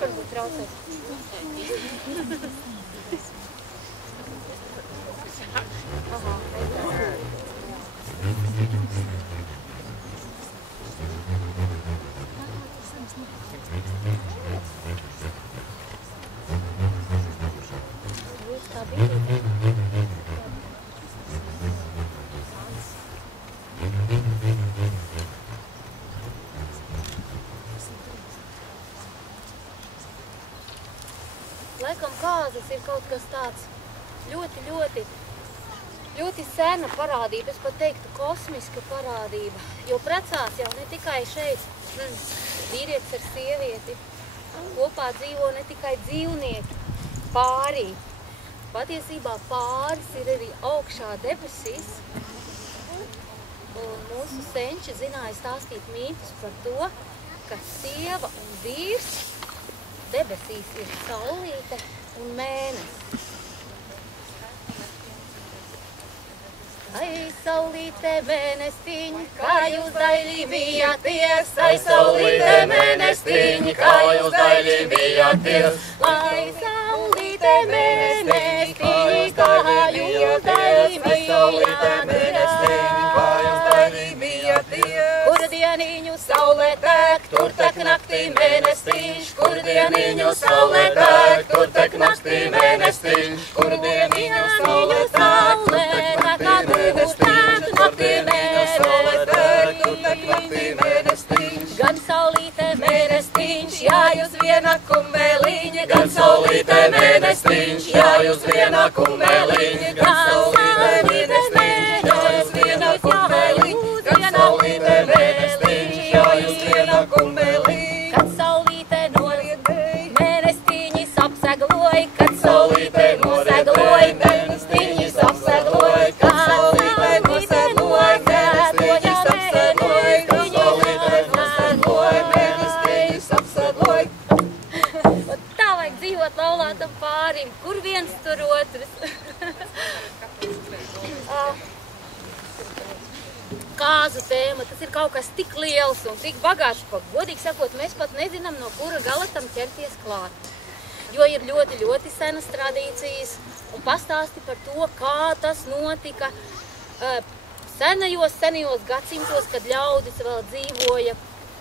varbūt traucēt. Aha, laikam kāzas ir kaut kas tāds ļoti sena parādība, es pat teiktu kosmiska parādība, jo precās jau ne tikai šeit vīrietis ar sievieti, kopā dzīvo ne tikai dzīvnieki, pārī. Patiesībā pāris ir arī augšā debesīs, un mūsu senči zināja stāstīt mītus par to, ka sieva un vīrs debesīs ir saulīte un mēnesis. Ai, saulīte mēnestiņ, kā jūs daļī bijāties, ai, saulīte mēnestiņ, kā jūs daļī bijāties, ai, saulīte mēnestiņ, kā jūs daļī bijāties. Kur dieniņu saulē tek, tur tek naktī mēnestiņš, kur dieniņu saulē tek, tur tek naktī mēnestiņš, kur dieniņu saulē tek, tur tek naktī mēnestiņš. Gan saulīte mēnestiņš, jājus viena kumbeliņa, gan saulīte mēnestiņš, jājus viena kumbeliņa, gan saulīte mēnestiņš, jājus viena kumbeliņa, gan saulīte mēnestiņš, jājus viena kumbeliņa. Kad saulīte noriedēja, mēnestiņis apsegloj, kad saulīte nosegloj, mēnestiņis apsegloj, kad saulīte nosegloj, mēnestiņis apsegloj, kad saulīte nosegloj, mēnestiņis apsegloj. Tā vajag dzīvot laulātam pārim, kur viens tur otrs. Kāzu tēma, tas ir kaut kas tik liels un tik bagāts, ka, godīgi sakot, mēs pat nezinām, no kura gala tam ķerties klāt. Jo ir ļoti senas tradīcijas un pastāsti par to, kā tas notika senajos gadsimtos, kad ļaudis vēl dzīvoja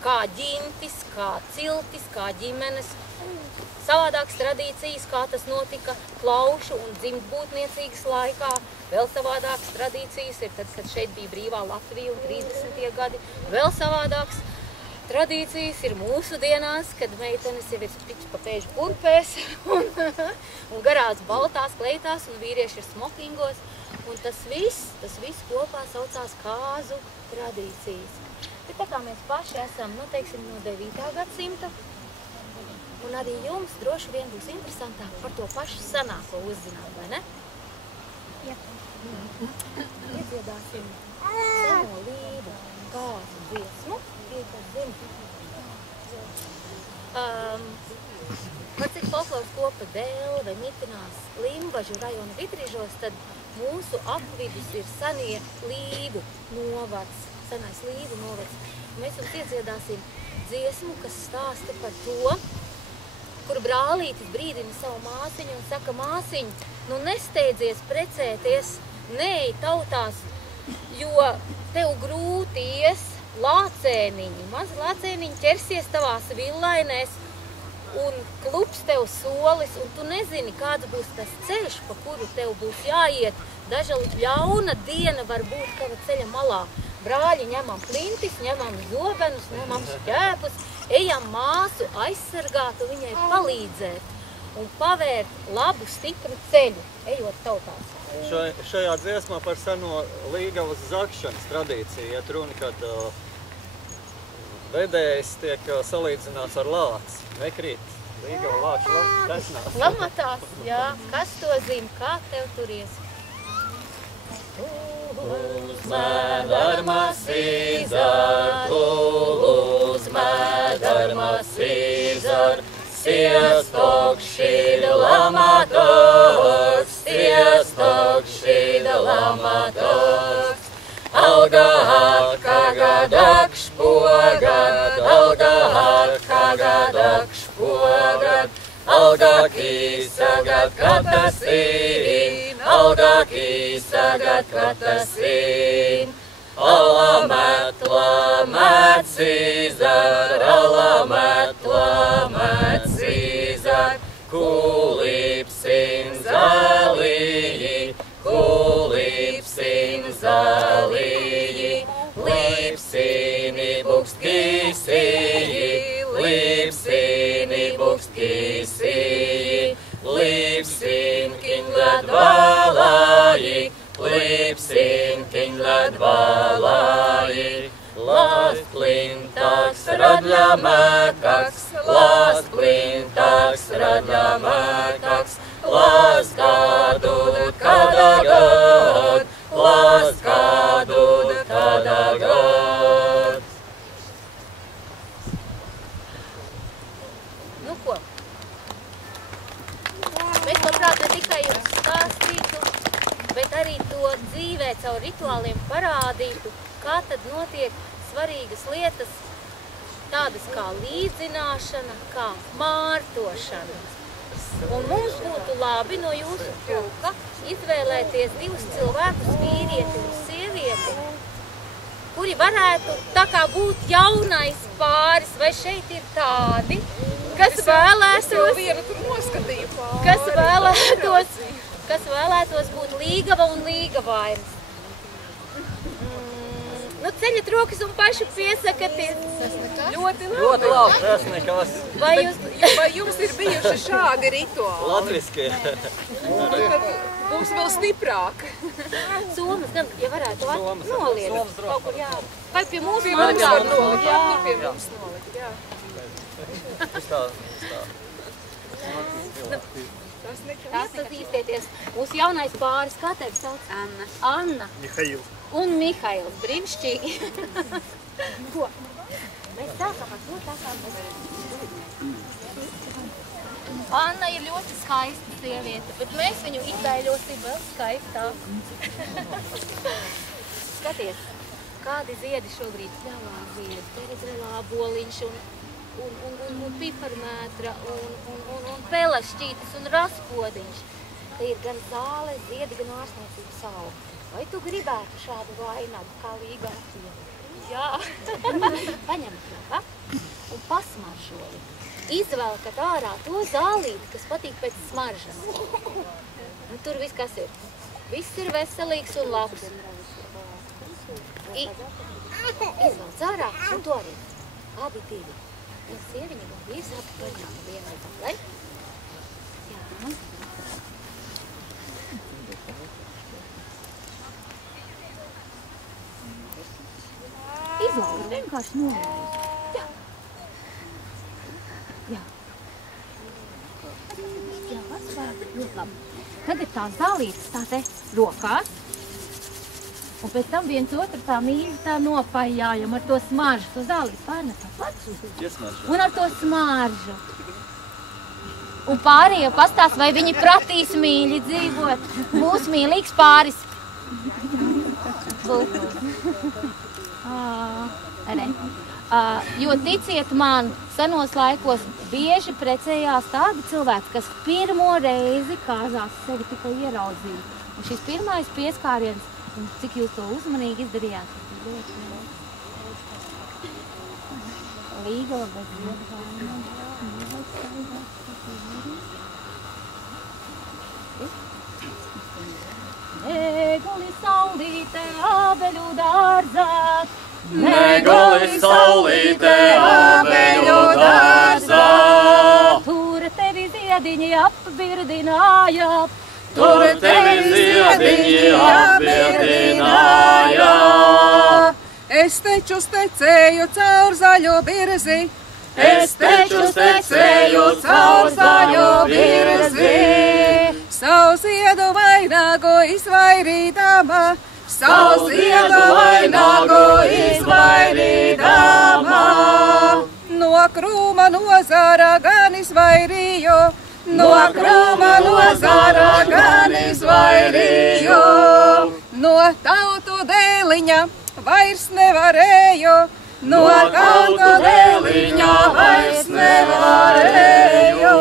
kā ģintis, kā ciltis, kā ģimenes. Savādākas tradīcijas, kā tas notika klaušu un dzimtbūtniecīgas laikā. Vēl savādākas tradīcijas ir tad, kad šeit bija brīvā Latvija un 30. gadi. Vēl savādākas tradīcijas ir mūsu dienās, kad meitenes jau ir piķi pa pēžu kurpēs un garās baltās kleitās un vīrieši ir smokingos. Un tas viss kopā saucās kāzu tradīcijas. Bet tā kā mēs paši esam, nu, teiksim, no 9. gadsimta, un arī jums droši vien būs interesantāk par to pašu senāko uzzināt, vai ne? Jā. Iedziedāsim seno lību kāzu dziesmu. Var cik folkloras kopa Delve mitinās Limbažu rajona Vidrižos, tad mūsu apvidus ir senie Līvu novads, senais Līvu novads. Mēs jums iedziedāsim dziesmu, kas stāsta par to, kur brālītis brīdina savu māsiņu un saka, māsiņ, nu nesteidzies precēties, neej tautās, jo tev grūti ies lācēniņi, mazi lācēniņi ķersies tavās villainēs un klups tev solis, un tu nezini, kāds būs tas ceļš, pa kuru tev būs jāiet. Daža ļauna diena var būt tava ceļa malā. Brāļi ņemam plintis, ņemam zobenus, ņemam šķēpus, ejam māsu aizsargāt un viņai palīdzēt un pavērt labu, stipru ceļu, ejot tautās. Šajā dziesmā par seno līgavas zakšanas tradīciju iet runa, kad vedējs tiek salīdzināts ar lāci. Nekrīt līgava lāču tesnās. Lamatās, jā. Kas to zina? Kā tev turies? Uzmed ar masīzar, uzmed ar masīzar, siestok šīda lamatos, siestok šīda lamatos. Algahar kagadak špogad, algahar kagadak špogad. kogad, augāk izsagad, kā tas ir, augāk izsagad, kā tas ir. Alamet, lamet, Cīzar, alamet, lamet, Cīzar, kulipsim zalīgi, kulipsim zalīgi, lipsini bukskisīgi, lipsini bukskisīgi, lipsin kinglad valāji, lipsin kinglad valāji. Lāst plintaks, radļa mēkaks, lāst plintaks, radļa mēkaks, lāst kādud, kadagad, lāst kādud, kadagad. Nu ko? Mēs labprāt ne tikai jums stāstītu, bet arī to dzīvē caur rituāliem parādītu, kā tad notiek svarīgas lietas, tādas kā līdzināšana, kā mārtošana. Un mums būtu labi no jūsu pulka izvēlēties divus cilvēkus, vīrieti un sievieti, kuri varētu tā kā būt jaunais pāris, vai šeit ir tādi, kas vēlētos būt līgava un līgavainas. Nu, ceļat rokas un paši piesakaties. Ļoti labi. Ļoti labi, tas nekas. Vai jums ir bijuši šādi rituāli? Latviski. Tad mums vēl stiprāk. Somas gan, ja varētu noliekt. Somas droši. Kaut kur jā. Vai pie mums Pie mums var nolikt, Jā. tur pie mums nolikt, jā. Uz tā. Tas nekas. Tās atzīstieties. Mūsu jaunais pāris, kā tevi sauc? Anna. Anna. Mihails. Un Mihails. Brīnišķīgi. Ko? Mēs sākam ar to tā kā mēs. Anna ir ļoti skaista sieviete, bet mēs viņu izvēļosim vēl skaistāku. Skaties, kādi ziedi šobrīd. Ļaunā ziedi, te ir laboliņš un piparmētra un pelašķītis un raspodiņš. Te ir gan zāle, ziedi, gan ārstniecības auga. Vai tu gribētu šādu vainagu kā līga apvienu? Jā. Paņem to, un pasmaržoji. Izvelkat ārā to zālīti, kas patīk pēc smaržas. Un tur viss kas ir. Viss ir veselīgs un labs. Izvelc ārā un to arī. Abi divi. Un sieviņa un vīrs abi paņem vienai zālei. Jā. Izlauž, vienkārši nolauž. Jā. Jā. Jā, atspēr. Ļoti labi. Tagad tās zālītes tā te rokās. Un pēc tam viens otru tā mīļi tā nopajājam ar to smaržu. To zālītes pārnesam plecu. Un ar to smaržu. Un pārējie pastāst, vai viņi pratīs mīļi dzīvot. Mūsu mīlīgs pāris. Jo ticiet man, senos laikos bieži precējās tādi cilvēki, kas pirmo reizi kāzās sevi tikai ieraudzīja. Un šis pirmais pieskāriens, un cik jūs to uzmanīgi izdarījāt, līgava bez Neguli saulīte abeļu dārzā, Neguli saulīte abeļu dārzā, tur tevi ziediņi apbirdināja, tur tevi ziediņi apbirdināja. Es taču stecēju caur zaļo birzi, Es taču stecēju caur zaļo virzi, savu ziedu vainagu izvairīdama, savu ziedu vainagu izvairīdama. No krūma nozara gan izvairīju, No krūma nozara gan izvairīju, no tautu dēliņa vairs nevarēju, no tautu dēliņā vairs nevarēju.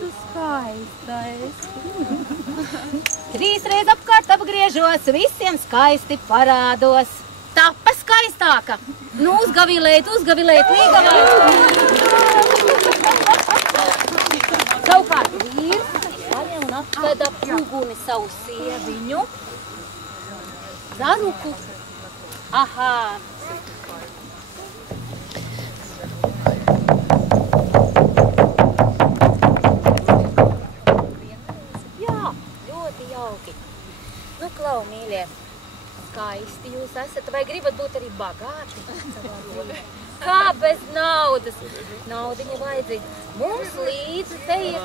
Tu skaista esi. Trīsreiz apkārt apgriežos, visiem skaisti parādos. Tapa skaistāka. Nu, uzgavilēt, līgavā. Savukārt vīrs paņem un apveda puguni savu sieviņu. Zaruku. Aha. Jā, ļoti jauki. Nu, klau, mīļie, skaisti jūs esat, vai gribat būt arī bagāti? Kā bez naudas? Naudiņa vajadzīga. Mums līdzi te ir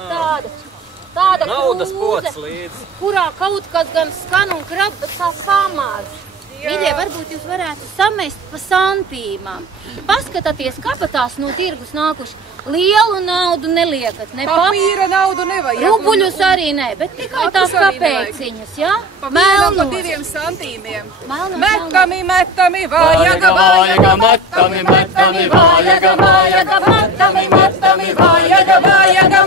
tāda Naudas krūze, pods līdzi. kurā kaut kas gan skan un krab, bet kā pamaz. Mīļie, varbūt jūs varētu samest pa santīmām. Paskatāties, kabatās no tirgus nākuši. Lielu naudu neliekat, ne Papīra naudu nevajag. Rubuļus arī ne, bet tikai tās kapēciņas, jā? Melnos. Pa 2 santīmiem. Melnos. Metami, vajaga, metami, vajaga, vajaga, metami, vajaga, metami, vajaga, vajaga,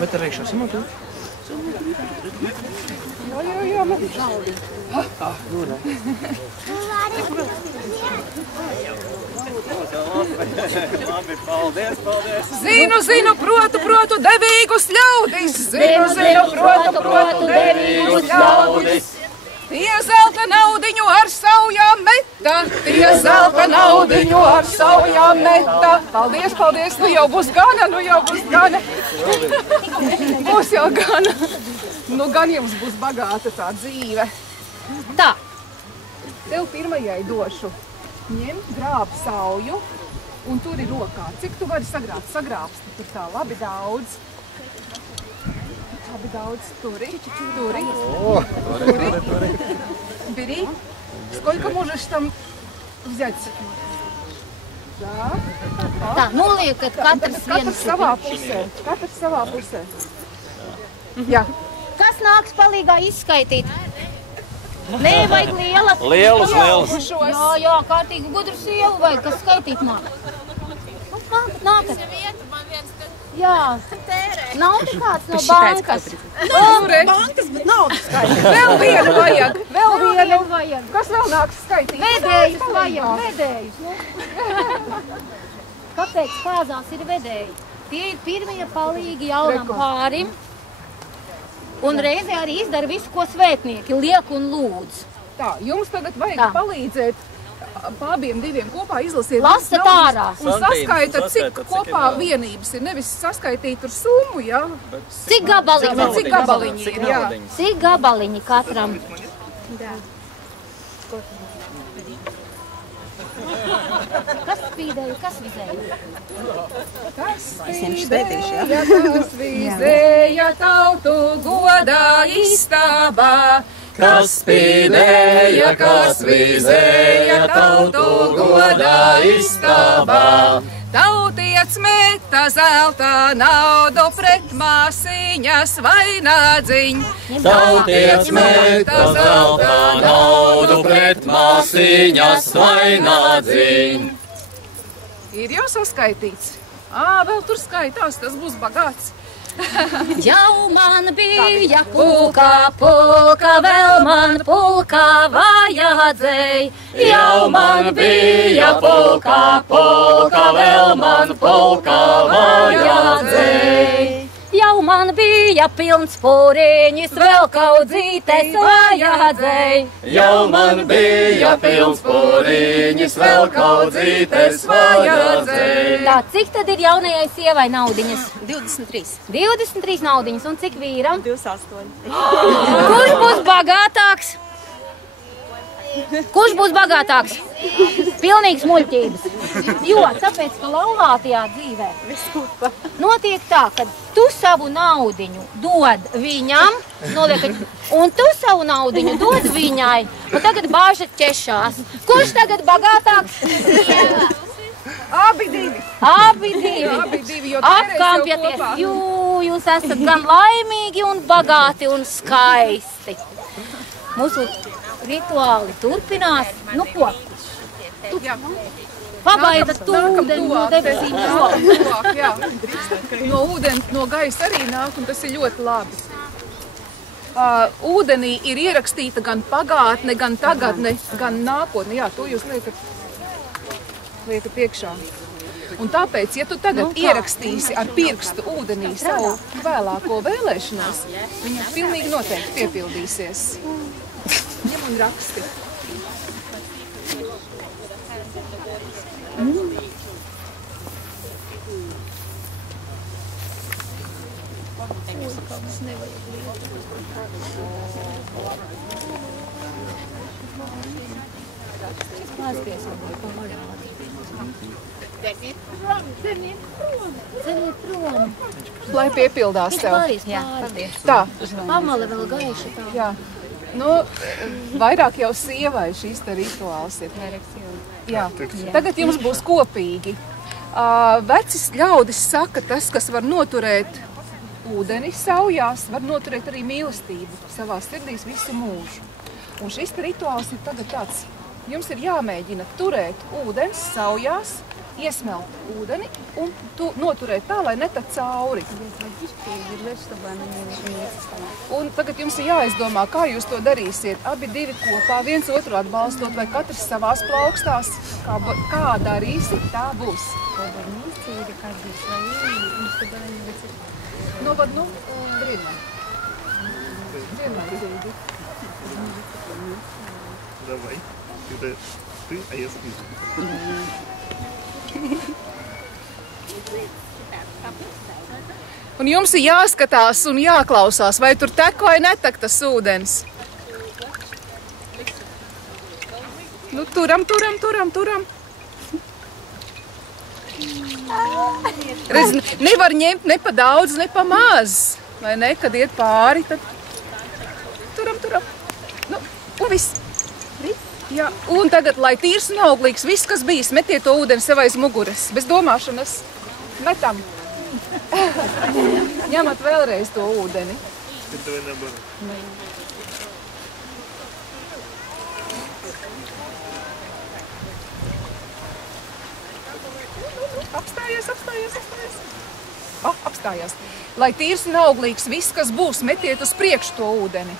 Met er iekšā, samatu? Jā, man ir Labi, paldies. Zinu, protu devīgus ļaudis. Zinu, protu devīgus ļaudis. Tie zelta naudiņu ar saujām meta. Paldies, nu jau būs gana. Būs jau gana. Nu gan jums būs bagāta tā dzīve. Tā. Tev pirmajai došu. Ņem, grāb sauju un turi rokā. Cik tu vari sagrābt? Sagrābsti tur tā labi daudz. Turi. Бери. Сколько можешь там взять? Да. Tā, noliekat katrs vienu savā pusē. Jā. Kas nāks palīgā izskaitīt? Nē, vajag lielas. Lielus. Jā, kārtīgi gudru sievu vajag, kas skaitīt nāk. Nākat. Jā. Nav kāds no bankas. Bankas, bet naudas skaitīt. Vēl vienu vajag. Kas vēl nāks skaitīt? Vedējus vajag, vedējus. Kāpēc kāzās ir vedēji? Tie ir pirmie palīgi jaunam pārim. Un reizē arī izdara visu, ko svētnieki liek un lūdz. Tā, jums tagad vajag palīdzēt abiem diviem kopā izlasiet. Lasat ārā. Un saskaita, cik kopā vienības ir. Nevis saskaitīt tur summu, jā. Cik gabaliņi? Cik gabaliņi ir, jā. Cik gabaliņi katram? Kas spīdēja, kas vizēja? Kas vizēja tautu godā istabā. Kas spīdēja, kas vizēja tautu godā istabā. Tautiets meta zelta naudu pret māsiņas vainādziņ. Tautiets meta zelta naudu pret māsiņas vainādziņ. Ir jau saskaitīts. Vēl tur skaitās, tas būs bagāts. Jau man bija pulka, vēl man pulka vajadzēja. Jau man bija pulka, vēl man pulka vajadzēja. Jau man bija pilns pūriņis, vēl kaudzītes vajadzēja. Jau man bija pilns pūriņis, vēl kaudzītes vajadzēja. Tā, cik tad ir jaunajai sievai naudiņas? 23. 23 naudiņas, un cik vīram? 28. Kurš būs bagātāks? Kurš būs bagātāks? Pilnīgs muļķības. Jo, tāpēc, ka laulātajā dzīvē notiek tā, ka tu savu naudiņu dod viņam, un tu savu naudiņu dod viņai, un tagad bāžat ķešās. Kurš tagad bagātāks? Abi divi. Abi divi. Apkampjaties. Jūs esat gan laimīgi un bagāti un skaisti. Mūsu rituāli turpinās. Nu ko? Pagaidat ūdeni no debesīm. No ūdens, no gaisa arī nāk, un tas ir ļoti labi. Ūdenī ir ierakstīta gan pagātne, gan tagadne, gan nākotne. Jā, to jūs liekat iekšā. Un tāpēc, ja tu tagad ierakstīsi ar pirkstu ūdenī savu vēlāko vēlēšanos, viņa pilnīgi noteikti piepildīsies. Ņem un raksti. Ziniet prom. Lai piepildās tev. Tā. Pamala vēl gaiša tā. Jā. Nu, vairāk jau sievai šīs te rituāls ir. Jā. Tagad jums būs kopīgi. Vecis ļaudis saka, tas, kas var noturēt ūdeni saujās, var noturēt arī mīlestību savā sirdīs visu mūžu. Un šis te rituāls ir tagad tāds. Jums ir jāmēģina turēt ūdens saujās, iesmelt ūdeni un noturēt tā, lai netat cauri. Un tagad jums ir jāizdomā, kā jūs to darīsiet. Abi divi kopā, viens otru atbalstot, vai katrs savās plaukstās. Kā darīsiet, tā būs. Ну, в одно время. Давай. Это ты, а я спишу. Un jums ir jāskatās un jāklausās, vai tur tek vai netek tas ūdens. Nu, turam. Redz, nevar ņemt ne pa daudz, ne pa maz. Vai ne, kad iet pāri, tad turam. Nu, un viss. Jā, un tagad, lai tīrs un auglīgs, viss, kas bijis, metiet to ūdeni sev aiz muguras. Bez domāšanas. Metam. Ņemat vēlreiz to ūdeni. Apstājās. Lai tīrs un auglīgs, viss, kas būs, metiet uz priekšu to ūdeni.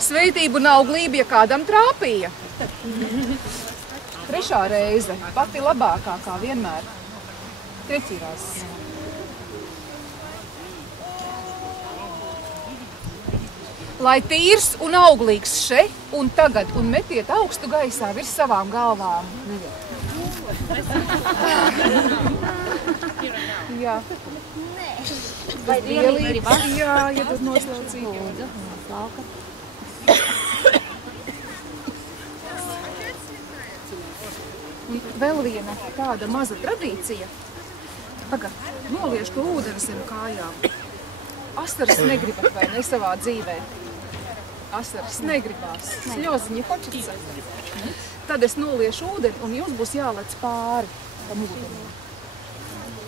Sveitību un auglību, ja kādam trāpīja. Trešā reize, pati labākā, kā vienmēr. Trecīrās. Lai tīrs un auglīgs še un tagad, un metiet augstu gaisā virs savām galvām. Jā. Vai vienīgi var? Jā, ja tad noslaucīgi. Un vēl viena tāda maza tradīcija. Tagad noliešu to ūdeni zem kājām. Asaras negribat vai ne savā dzīvē? Asaras negribās. Sljoziņi hočica. Tad es noliešu ūdeni un jums būs jālec pāri tam ūdenim.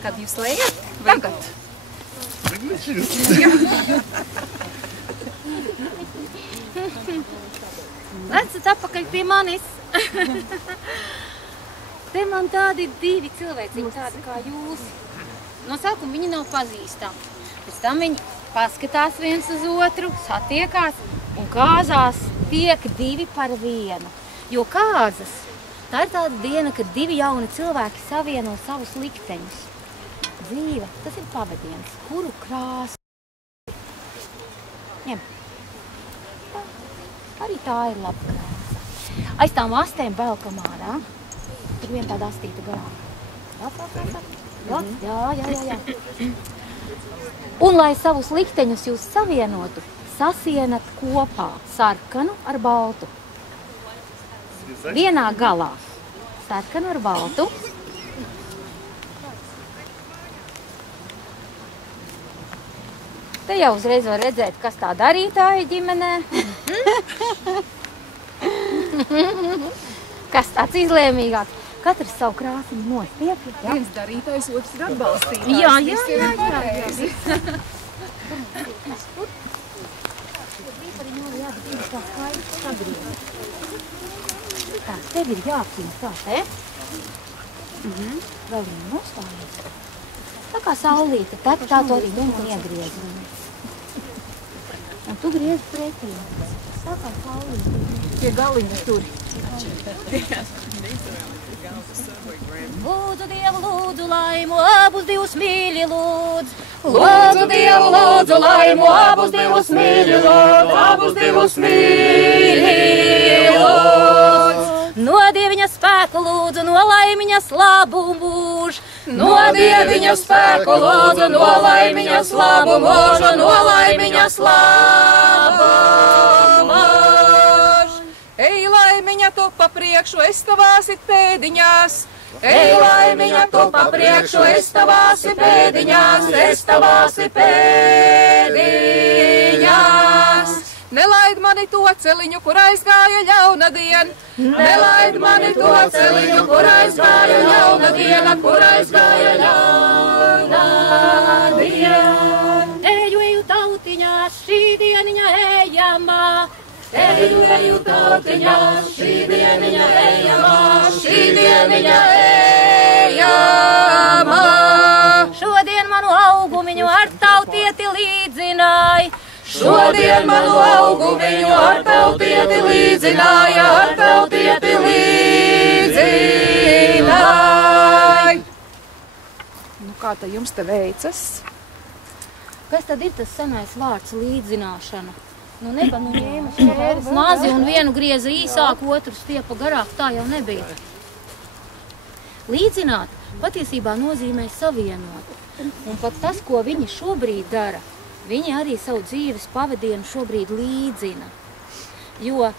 Kad jūs lejat? Tagad. Lecat atpakaļ pie manis. Te man tādi divi cilvēciņi, tādi kā jūs. No sākuma viņi nav pazīstami. Pēc tam viņi paskatās viens uz otru, satiekās un kāzās tiek divi par vienu. Jo kāzas, tā ir tāda diena, kad divi jauni cilvēki savieno savus likteņus. Dzīve, tas ir pavadiens, kuru krāsu. Ņem. Arī tā ir laba krāsa. Aiz tām astēm belkam ārā. Tur viena tāda astīta garā. Jā. Un lai savus likteņus jūs savienotu, sasienat kopā sarkanu ar baltu. Vienā galā sarkanu ar baltu. Te jau uzreiz var redzēt, kas tā darītāja ģimenē. Kas tāds izlēmīgāks. Katrs savu krāsiņu nostiep. Viens darītājs, otrs ir atbalstītājs. Jā. Tā, tev ir jāapcīna tā, te? Vēl viņa nostājies. Tā kā saulīte, tā tu arī ņemt un iegriez. Un tu griezi pretī. Tā kā saulīte. Pie galiņa tur. Lūdzu Dievu, lūdzu laimu, abus divus mīļi lūdz. Lūdzu Dievu, lūdzu laimu, abus divus mīļi lūdz, abus divus mīļi lūdz. No Dieviņa spēku lūdzu, no laimiņas labu mūžu. No Dieviņa spēku lūdzu, no laimiņas labu mūžu, no laimiņas labu mūžu. Ej, laimiņa, tu pa priekšu, es tavās it pēdiņās. Ej, laimiņa, tu pa priekšu, es tavās ir pēdiņās, es tavās ir pēdiņās. Nelaid mani to celiņu, kur aizgāja ļauna diena. Nelaid mani to celiņu, kur aizgāja ļauna diena, kur aizgāja ļauna diena. Eju tautiņās, šī dieniņa ejamā. Eju tautiņās, šī dieniņa ejamā, šī dieniņa ejamā. Šodien manu augumiņu ar tautieti līdzināja. Šodien manu augumiņu ar tautieti līdzināja, ar tautieti līdzināja. Nu, kā tā jums te veicas? Kas tad ir tas senais vārds līdzināšana? Nu, ņēma šķēres mazi un vienu grieza īsāk, otru stiepa garāk, tā jau nebija. Līdzināt patiesībā nozīmē savienot. Un pat tas, ko viņi šobrīd dara, viņi arī savu dzīves pavadienu šobrīd līdzina. Jo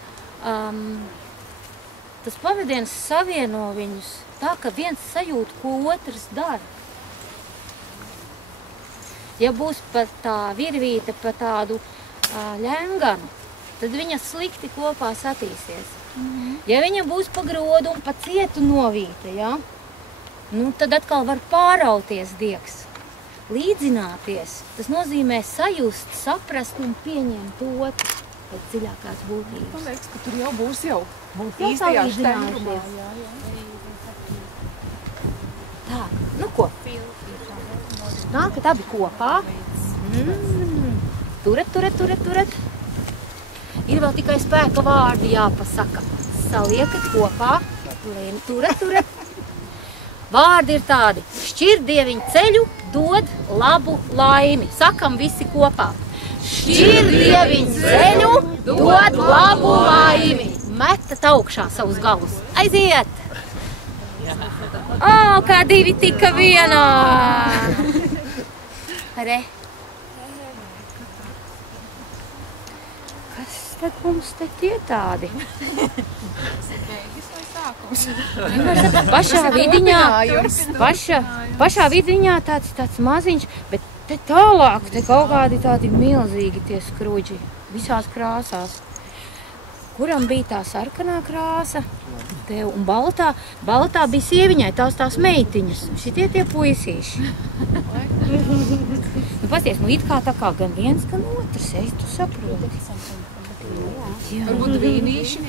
tas pavadiens savieno viņus tā, ka viens sajūt, ko otrs dara. Ja būs pat tā virvīte pa tādu ļenganu, tad viņa slikti kopā satīsies. Ja viņa būs pa grodu un pa cietu novīta, ja? Nu, tad atkal var pārauties diegs. Līdzināties, tas nozīmē sajust, saprast un pieņemt otru pēc dziļākās būtības. Man liekas, ka tur jau būs īstajā štengumā. Tā, nu ko? Nākat abi kopā. Turat. Ir vēl tikai spēka vārdi jāpasaka. Saliekat kopā. Turat. Vārdi ir tādi. Šķir Dieviņu ceļu, dod labu laimi. Sakam visi kopā. Šķir Dieviņu ceļu, dod labu laimi. Metat augšā savus galus. Aiziet! O, kā divi tika vienā! Re! Tad mums te tie tādi. Pašā vidiņā tāds maziņš, bet te tālāk te kaut kādi tādi milzīgi tie skruģi visās krāsās. Kuram bija tā sarkanā krāsa, tev un baltā bija sieviņai, tās meitiņas, šitie tie puisīši. Nu, pasties, it kā tā kā gan viens, gan otrs, tu saproti. Varbūt vīnīši.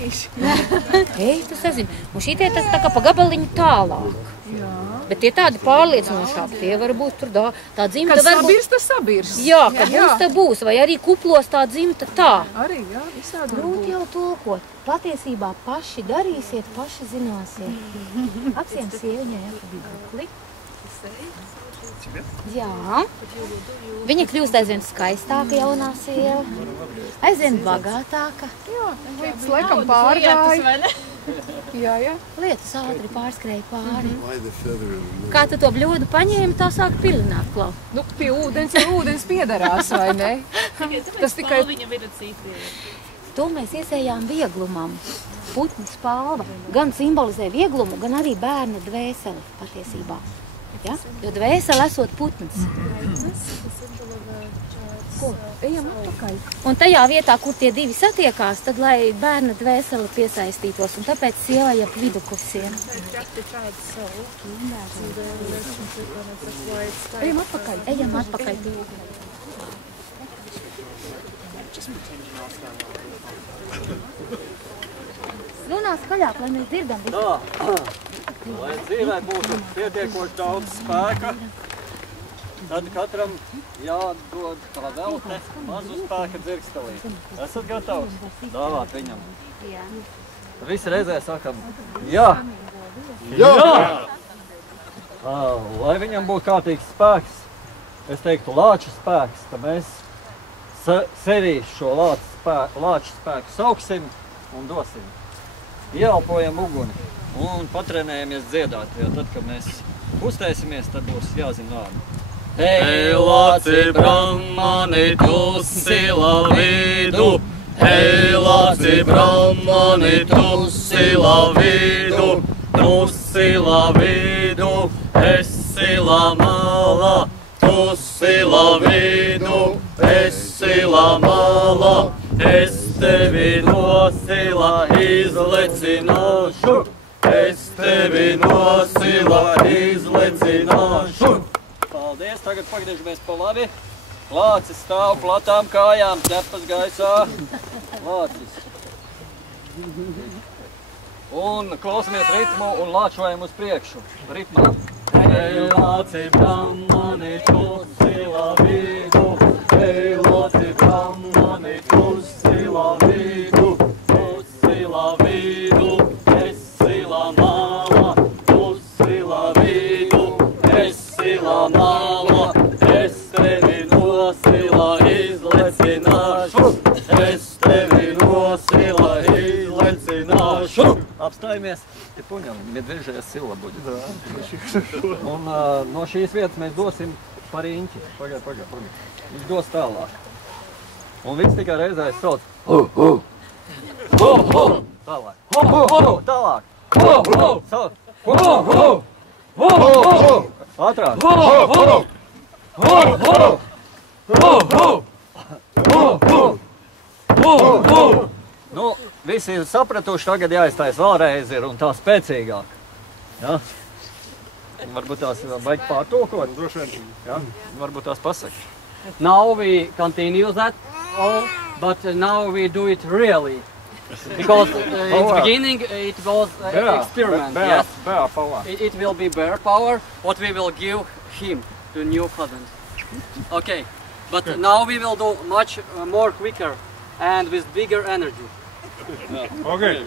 Ej, tu sazini. Un šitie tas tā kā pa gabaliņu tālāk. Jā. Bet tie tādi pārliecinošāki, tie var būt tur tā dzimta. Kad sabirs, tas sabirs. Jā, kad mums te būs, vai arī kuplos tā dzimta tā. Arī, jā, visādi var Grūti būt. jau tulkot. Patiesībā paši darīsiet, paši zināsiet. Apsiem sieviņai apbīgli. Jā. Viņa kļūst aizvien skaistāka jaunā sieva. Aizvien bagātāka. Jā, līdz laikam pārgāja. Jā, jā. Lietas ātri pārskrēja pāri. Kā tu to bļodu paņēmi, tā sāk pilināt, Klau? Nu, pie ūdens jau ūdens piedarās, vai ne? Tas tikai... To mēs iesējām vieglumam. Putnu spalva gan simbolizē vieglumu, gan arī bērna dvēseli patiesībā. Ja? Jo dvēseli esot putns. Ko? Ejam atpakaļ. Un tajā vietā, kur tie divi satiekās, tad lai bērna dvēseli piesaistītos, un tāpēc sievai ap vidukusiem. Ejam atpakaļ. Ejam atpakaļ. Runā skaļāk, lai mēs dzirdam. Tā, lai dzīvē būtu pietiekoši daudz spēka, tad katram jādod kā velte mazu spēka dzirkstelīti. Esat gatavs dāvāt viņam? Jā. Visi reizē sakam, jā! Jā! Lai viņam būtu kārtīgs spēks, es teiktu lāča spēks, tad mēs sevī šo lāča spēku sauksim un dosim. Ieelpojam uguni un patrenējamies dziedāt, jo tad, kad mēs uztaisimies, tad būs jāzina vārdi. Hei, Lāci, Brahmani, tu sila vidu! Hei, Lāci, Brahmani, tu sila vidu! Tu sila vidu, es sila mala! Tu sila vidu, es sila mala! Es tevi no sila izlecināšu! Es tevi no sila izlecināšu! Paldies, tagad pagriežamies pa labi. Lācis stāv platām kājām, ķepas gaisā. Lācis. Un klausamies ritmu un lāčojam uz priekšu. Ritmā. Hei, Lāci, Brahmani, tu sila vidu! Hei, Lāci, Brahmani, tu sila vidu! Tu sila vidu, es sila mala! Tu sila vidu, es sila mala! Es tevi no sila izlecināšu! Es tevi no sila izlecināšu! Apstājamies. Te poņem, medvežajā sila buļi. Un no šīs vietas mēs dosim pariņķi. Pagāj. Viņš dos tālāk. Un viss tikai reizē sauc. Tālāk. Tālāk. Sauc. Ātrāk. Nu, visi ir sapratuši, tagad jāiztais vēlreiz ir un tā spēcīgāk. Ja? Varbūt tās vajag pārtulkot. Ja? Varbūt tās pasaka. Now we continue that all, but now we do it really. Because in the beginning it was experiment, yes. Bear power. It will be bear power, what we will give him, to new husband. Okay, but now we will do much more quicker and with bigger energy. Okay.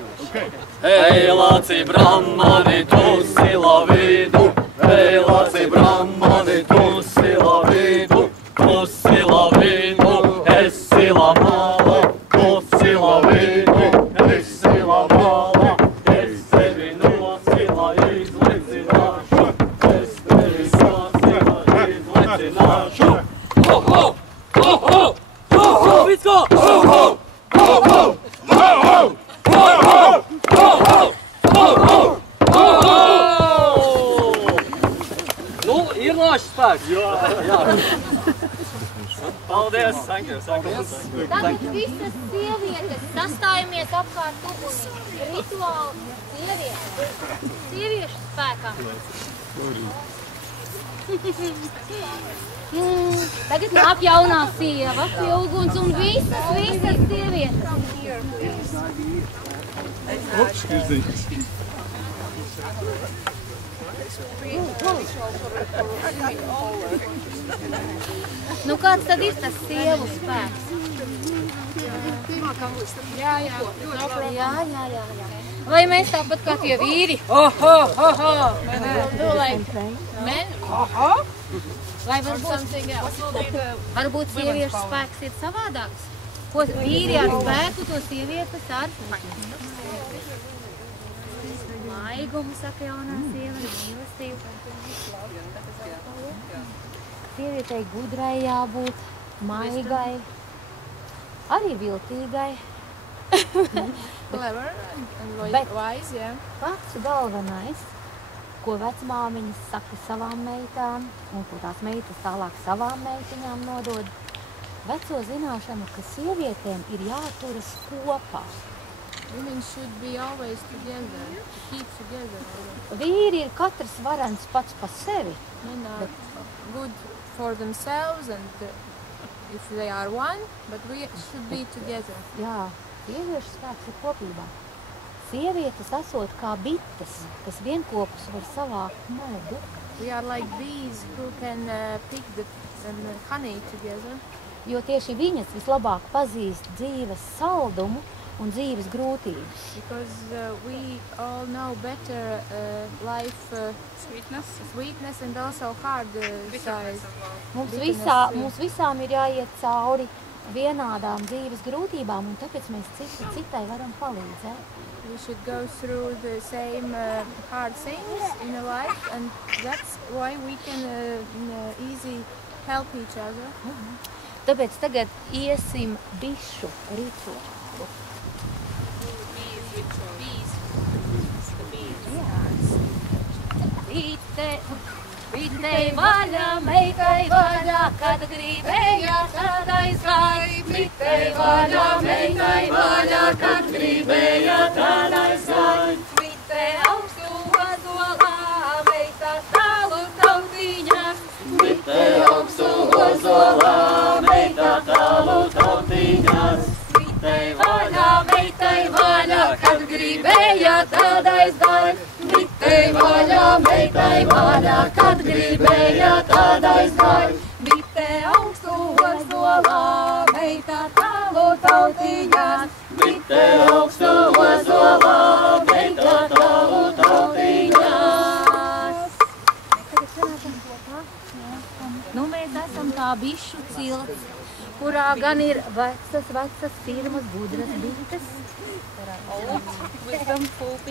Hei, Lāci, Brahmani, tu sila vidu! Hei, Lāci, Brahmani, tu sila vidu! Tu sila vidu, es sila mala! Tu sila vidu, es sila mala! Es tevi no sila izlecināšu! Es tevi no sila izlecināšu! Ho, ho! Ho, ho! Ho, ho! Let's go! Ho, ho! Ho, ho! Nu, ir lāča spēks. Jā. Paldies, thank you. Tagad visas sievietes sastājamies apkārt uguni. Rituāli sieviešu spēkā. Tagad nāk jaunā sieva pie uguns un visas sievietes. Nu, kāds tad ir tas sievu spēks? Jā. Vai mēs tāpat kā tie vīri? Vai varbūt sieviešu spēks ir savādāks? Ko vīri ar spēku, to sievietes ar? maigumu, saka jaunā sieva, mīlestību. Sievietei gudrai jābūt, maigai, arī viltīgai. Clever and wise, yeah. Pats galvenais, ko vecmāmiņas saka savām meitām, un ko tās meitas tālāk savām meitiņām nodod, veco zināšanu, ka sievietēm ir jāturas kopā. Women should be always together, keep together. Vīri ir katrs varens pats pa sevi. Men are good for themselves and if they are one, but we should be together. Jā, sieviešu spēks ir kopībā. Sievietes esot kā bites, kas vienkopus var savākt medu. We are like bees who can pick the honey together. Jo tieši viņas vislabāk pazīst dzīves saldumu un dzīves grūtības. Because we all know better life sweetness and also hard side. Mums visām ir jāiet cauri vienādām dzīves grūtībām, un tāpēc mēs citai varam palīdzēt. We should go through the same hard things in a life, and that's why we can easy help each other. Tāpēc tagad iesim bišu rituālu. Bitei vaļā, meitai vaļā, kad gribēja, tad aizgāj. Bitei vaļā, meitai vaļā, kad gribēja, tad aizgāj. Bite augstu ozolā, meita tālu tautiņas. Bite augstu ozolā, meita tālu tautiņas. Bitei vaļā, meitai vaļā, kad gribēja, tad aizgāj. Bitei vaļā, meitai vaļā, kad gribēja, tad aizgāj. Bite augstu ozolā, meita tālu tautiņās. Bite augstu ozolā, meita tālu tautiņās. Nu, mēs esam kā bišu cilts, kurā gan ir vecas firmas gudras bites,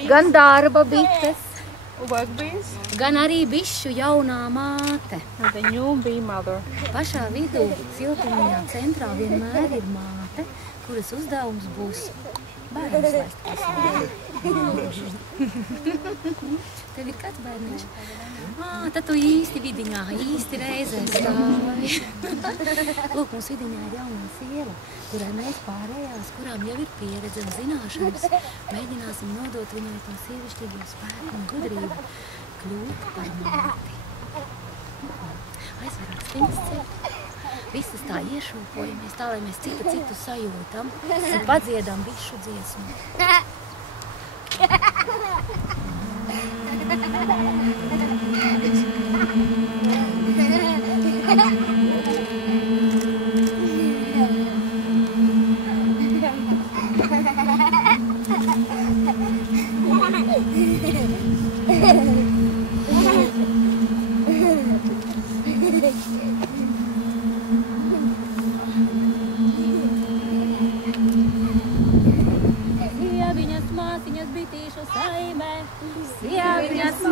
gan darba bites, gan arī bišu jaunā māte. Pašā vidū siltumiņā centrā vienmēr ir māte, kuras uzdevums būs bērnus laist pasaulē. Tev ir kāds bērniņš? Tad tu īsti vidiņā, īsti reizē stāvi. Lūk, mums vidiņā ir jaunā sieva, kurai mēs pārējās, kurām jau ir pieredze un zināšanas, mēģināsim nodot viņai to sievišķīgo spēku un gudrību kļūt par māti. Aizvarāt stindas ciet. Visas tā iešūpojamies, tā, lai mēs citu sajūtam un padziedam bišu dziesmu.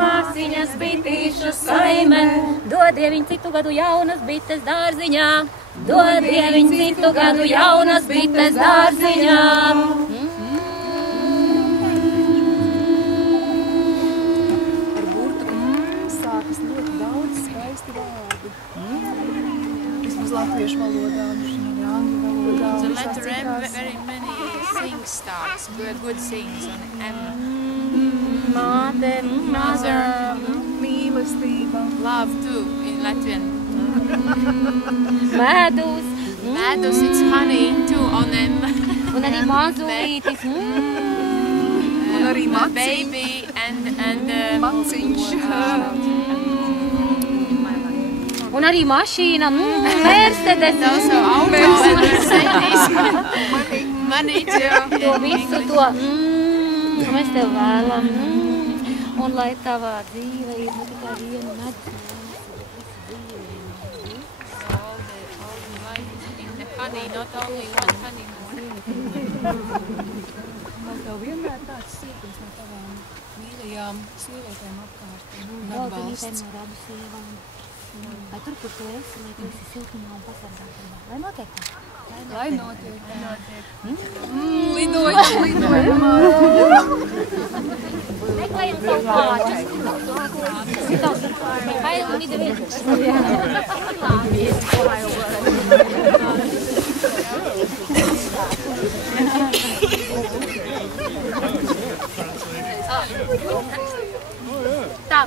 Māsiņas bitīšu saime, dodieviņ citu gadu jaunas bites dārziņā, dodieviņ citu gadu jaunas bites dārziņā. Ar burtu sākas ļoti daudz skaisti vārdi. Vismaz latviešu valodā, arī angļu valodā. The letter M, very many things starts, good things on M. Mother, mīlestība. Love too in Latvian. medus, Medus, it's honey too on M. un arī mazulītis. Un arī maciņš. Baby and Maciņš. Un arī mašīna, Mercedes. also auto and Mercedes. Money too. To visu to, mēs tev vēlam. Un lai tavā dzīve ir ne tikai viena medus. All the life is in the honey, not only one honeymoon. Vai tev vienmēr tāds sīkums no tavām mīļajām sievietēm apkārt? Draudzenītēm no radu sievām. Vai tur, kur tu esi, lai tu esi siltumā un pasargātumā? Lai notiek tā? Lai notiek. Meklējam savu plāčus. Vai un ide Tā,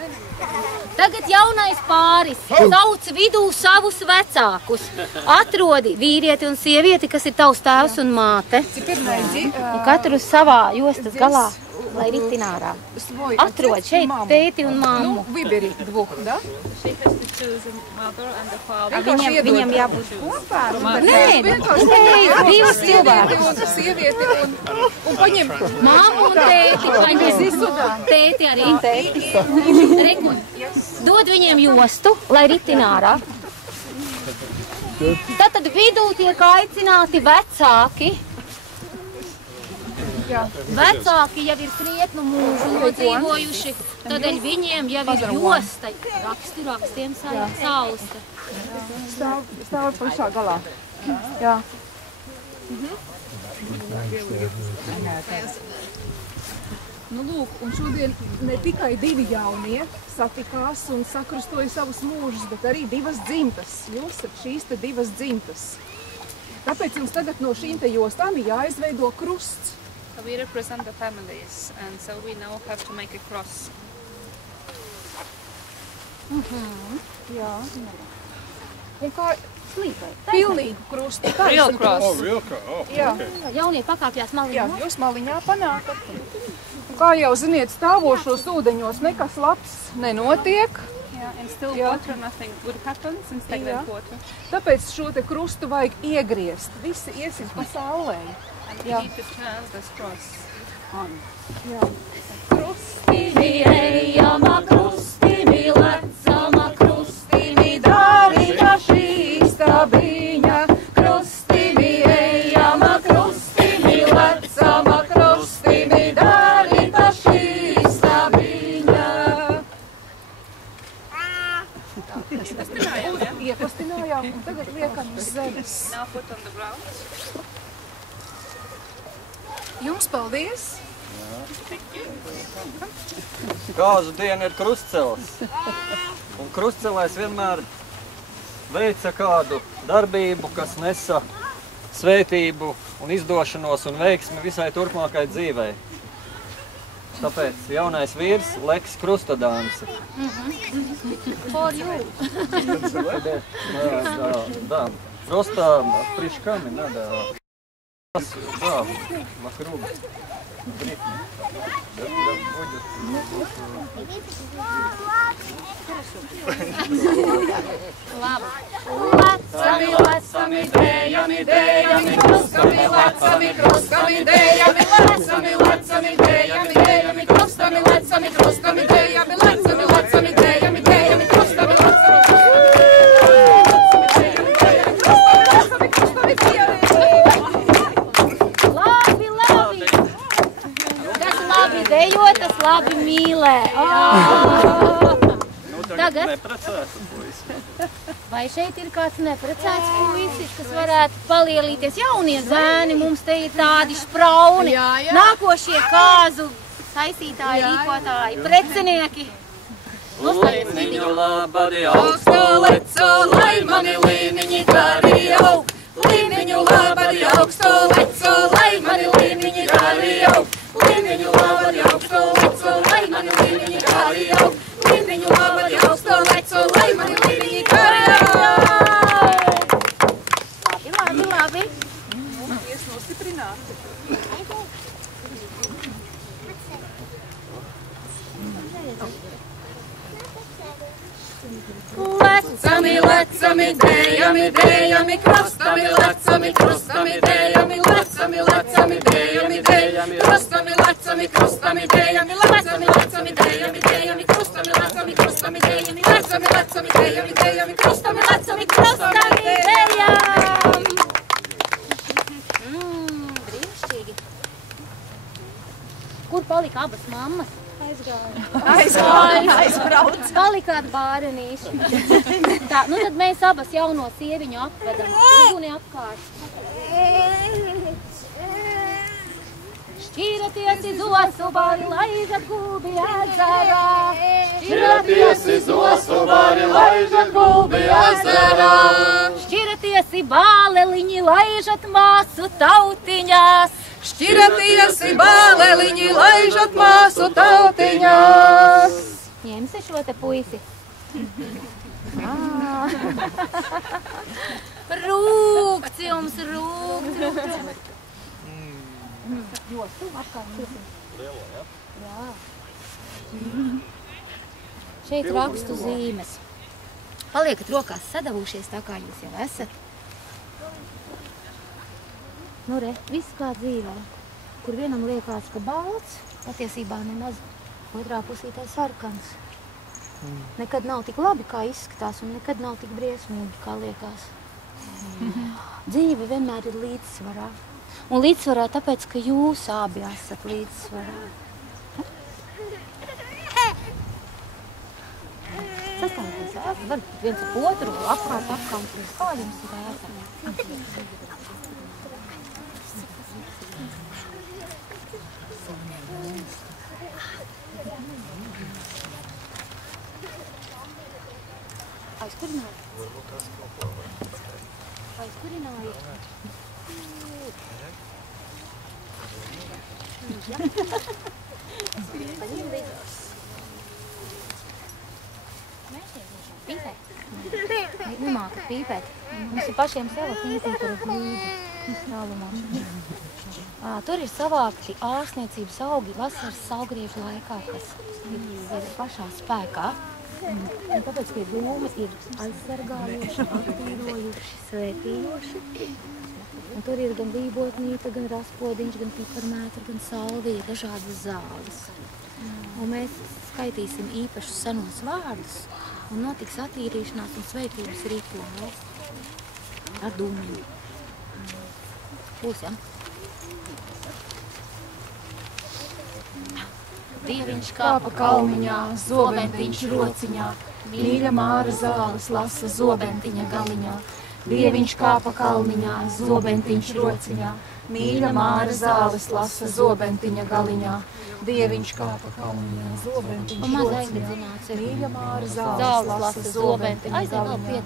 tagad jaunais pāris sauc vidū savus vecākus. Atrodi vīrieti un sievieti, kas ir tavs tēvs un māte. Un katru savā jostas galā, lai ritina ārā. Atrod šeit tēti un mammu. Viberi dvoh, da? Viņam jābūt kopā. Nē, divas cilvēki. Sievieti un paņem Mammu un tēti. Tēti arī. Reku, dod viņiem jostu, lai ritina ārā. Tātad vidū tiek aicināti vecāki. Vecāki jau ir krietnu mūžu nodzīvojuši, tādēļ viņiem jau ir josta, rakstiem sausta. Stāv pašā galā. Jā. Nu, lūk, un šodien ne tikai divi jaunie satikās un sakrustoja savus mūžus, bet arī divas dzimtas. Jūs esat šīs te divas dzimtas. Tāpēc jums tagad no šīm te jostām ir jāizveido krusts. We represent the families, and so we now have to make a cross. Jā. Un kā pilnīgu krustu. Real cross. Oh, real cross. Oh, Jā. Jaunie pakāpjās maliņā. Jā, jūs maliņā panākat. Un kā jau ziniet, stāvošos ūdeņos nekas labs nenotiek. Yeah, and still Yeah. water, nothing good happens in stagnant water. Tāpēc šo te krustu vajag iegriezt. Visi iesim pa saulē. And we need to turn this cross on. Jā. Krustimi ejama, krustimi lecama, krustimi darīta šī stabiņa. Krustimi ejama, krustimi lecama, krustimi darīta šī stabiņa. Iekustinājām un tagad liekam uz zemes. Now put on the ground. Jums paldies! Kāzu diena ir krustceles. Un krustcelēs vienmēr veica kādu darbību, kas nesa svētību un izdošanos un veiksmi visai turpmākai dzīvei. Tāpēc jaunais vīrs leks krustodānci. For you. Да, просто прыжками надо. Да, вокруг. Lecami, lecami, dejami, dejami, krustami, lecami, krustami, dejami, lecami, lecami, dejami, dejami, krustami, lecami, krustami, dejami, lecami, lecami, dejami, dejami, krustami, lecami. Labi, labi. Kas labi dejo, tas labi mīlē. Tagad. Vai šeit ir kāds neprecēts puisis, kas varētu palielīties? Jaunie zēni, mums te ir tādi sprauni, nākošie kāzu taisītāji, rīkotāji, precinieki. Līniņu labadi augstu leco, lai mani līniņi gari aug. Līniņu labadi augstu leco, lai mani līniņi gari aug. Līniņu labadi augstu leco, lai mani līniņi gari aug. Līniņu labadi augstu leco, lai mani līniņi gari aug. Labi, labi. Ies nostiprināti. Lecami, lecami, dejami, dejami, krustami, lecami, krustami, dejami, lecami, lecami, dejami, dejami, krustami, lecami, krustami, dejami, lecami, lecami, dejami, dejami, krustami, lecami, krustami, dejami, lecami, lecami, dejami, dejami, krustami, lecami, krustami, dejami. Brīnišķīgi. palika abas mammas? Aizbrauc. Palikāt bārenīši. Tā, nu tad mēs abas jauno sieviņu apvedam. Uguni apkārt. Šķīraties iz osu bari, laižat gulbi ezerā. Šķīraties iz osu bari, laižat gulbi ezerā. Šķīraties i bāleliņi, laižat māsu tautiņās. Šķiraties i bāleliņi, laižat māsu tautiņās. Ņemsi šo te puisi? Rūkts jums, rūkts. Jostu apkārt. Lielo, ja? Jā. Šeit rakstu zīmes. Paliekat rokās sadavušies tā, kā jūs jau esat. Nu re, viss kā dzīvē, kur vienam liekas, ka balts, patiesībā nemaz otrā pusītē sarkans. Nekad nav tik labi, kā izskatās, un nekad nav tik briesmīgi, kā liekas. Dzīve vienmēr ir līdzsvarā. Un līdzsvarā tāpēc, ka jūs abi esat līdzsvarā. Sastāvties ēst, varat viens ap otru, apkārt, kā jums ir ēst. Aizkurināji? Aizkurināji? Paņem līdzās. Pīpēt? Nemāka pīpēt. Mums ir pašiem sava pīpītara līdzi. Tālumā. Tur ir savākti ārstniecības augi vasaras saulgriežu laikā, kas ir pašā spēkā. Un tāpēc tie dūmi ir aizsargājoši, attīrojuši, svētījoši. Un tur ir gan bībotnīca, gan raspodiņš, gan piparmētra, gan salvija, dažādas zāles. Un mēs skaitīsim īpašus senos vārdus un notiks attīrīšanās un svētības rituāls ar dūmiem. Būs, ja? Dieviņš kāpa kalniņā, zobentiņš rociņā, mīļa Māra zāles lasa zobentiņa galiņā. Dieviņš kāpa kalniņā, zobentiņš rociņā, mīļa Māra zāles lasa zobentiņa galiņā. Dieviņš kāpa kalniņā, zobentiņš rociņā, mīļa Māra zāles lasa zobentiņa galiņā.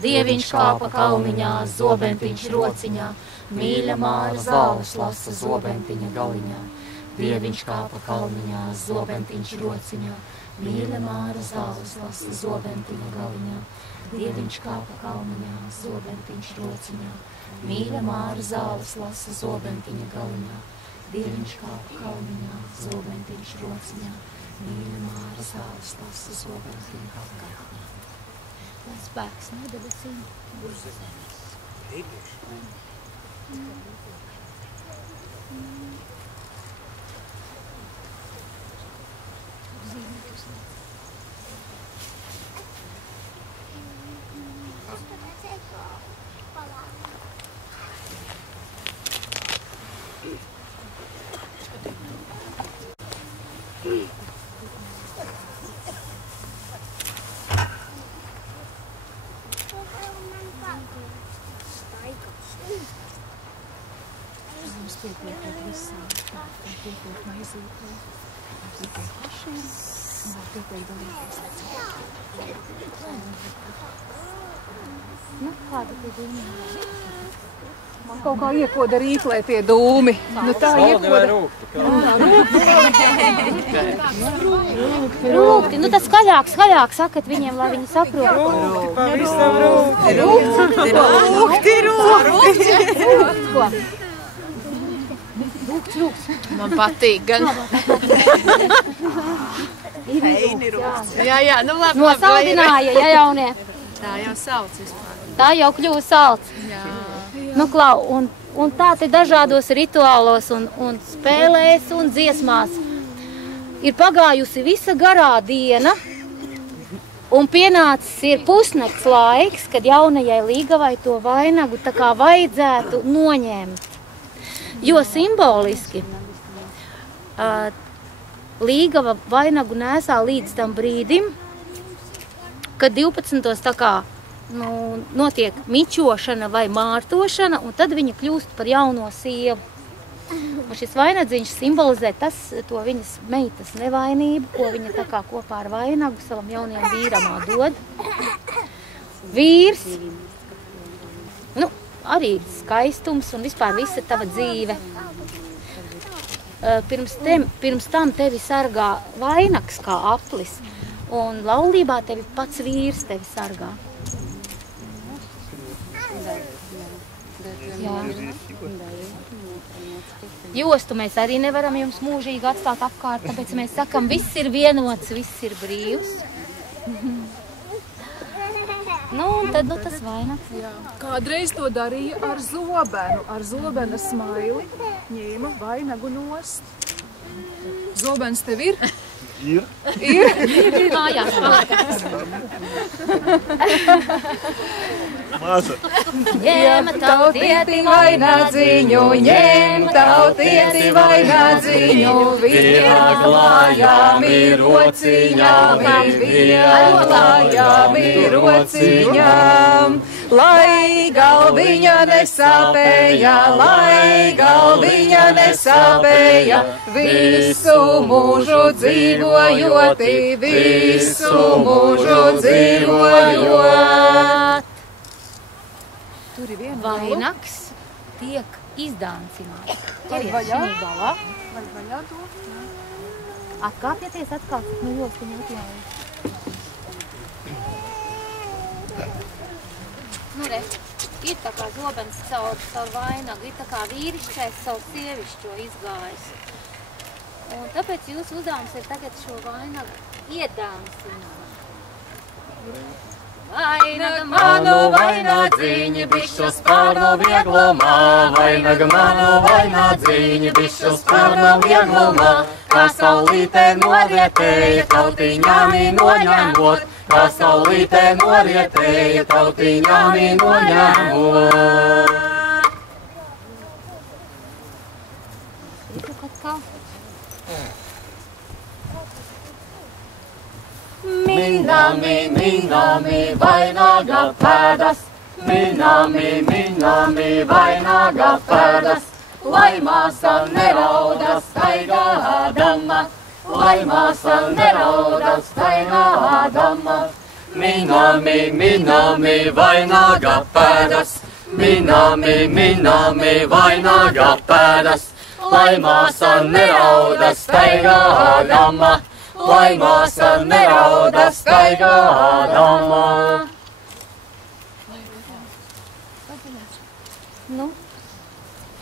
Dieviņš kāpa kalniņā, zobentiņš rociņā, mīļa Māra zāles lasa zobentiņa galiņā. Dieviņš kāpa kalniņā, zobentiņš rociņā, mīļa Māra zāles lasa zobentiņa galiņā. Dieviņš kāpa kalniņā, zobentiņš rociņā, mīļa Māra zāles lasa zobentiņa galiņā. Dieviņš kāpa kalniņā, zobentiņš rociņā, mīļa Māra zāles lasa zobentiņa galiņā. Lai spēks no debesīm būs zemes. Pietiekot visām, pietiekot maizītēm, pietiekot pašiem, un pietiekot dalīties ar cilvēkiem. Nu, kāda tie dūmi? Man kaut kā iekoda rīklē tie dūmi. Nu tā iekoda. Rūkti. Nu tad skaļāk sakat viņiem, lai viņi saprot. Rūkti, pavisam rūkti. Rūkti. Rūkts. Man patīk gan. Heini rūkts. Jā, nu labi. Nosaldināja, ja jaunie. Tā jau salds vispār. Tā jau kļūst salds. Jā. Nu, klau, un tā te dažādos rituālos un spēlēs un dziesmās ir pagājusi visa garā diena un pienācis ir pusnakts laiks, kad jaunajai līgavai to vainagu tā kā vajadzētu noņemt. Jo simboliski Līgava vainagu nēsā līdz tam brīdim, kad 12. tā kā notiek mičošana vai mārtošana, un tad viņa kļūst par jauno sievu. Un šis vainagdziņš simbolizē to viņas meitas nevainību, ko viņa tā kā kopā ar vainagu savam jaunajam vīram dod. Vīrs, arī skaistums un vispār visa tava dzīve. Pirms tam tevi sargā vainags kā aplis, un laulībā tevi pats vīrs tevi sargā. Jā. Jostu mēs arī nevaram jums mūžīgi atstāt apkārt, tāpēc mēs sakam, viss ir vienots, viss ir brīvs. Un tad tas vainags. Kādreiz to darīja ar zobenu, ar zobena smaili, ņēma vainagu nost. Zobens tev ir? Ir. Ir? Mājās. Māsa. Ņem tautieti vainagdziņu, ņem tautieti vainagdziņu, vieglājām ir rociņām, vieglājām ir rociņām. Lai galviņa nesāpēja, lai galviņa nesāpēja, visu mūžu dzīvojoti, visu mūžu dzīvojot. Vainags tiek izdāncināts. Ķeries šī galā. Vai vaļā to? Atkāpieties atkal, cik jostiņu atļauju. Re, ir tā kā zobens caur vainagu, ir tā kā vīrišķais caur sievišķo izgājis. Un tāpēc jūsu uzdevums ir tagad šo vainagu iedāncināt. Vainaga manu vainagdziņi, bišķu spārnu vieglumā, vainaga manu vainagdziņi, bišķu spārnu vieglumā, kā saulītē norietēja, tautiņāmi noņemot, kā saulītē norietēja, tautiņāmi noņemot. Minami, minami, vainaga pēdas, minami, minami, vainaga pēdas, lai māsa nerauda staigādama, lai māsa nerauda staigādama. Minami, minami, vainaga pēdas, minami, minami, vainaga pēdas, lai māsa nerauda staigādama, lai māsa nerauda staigādama.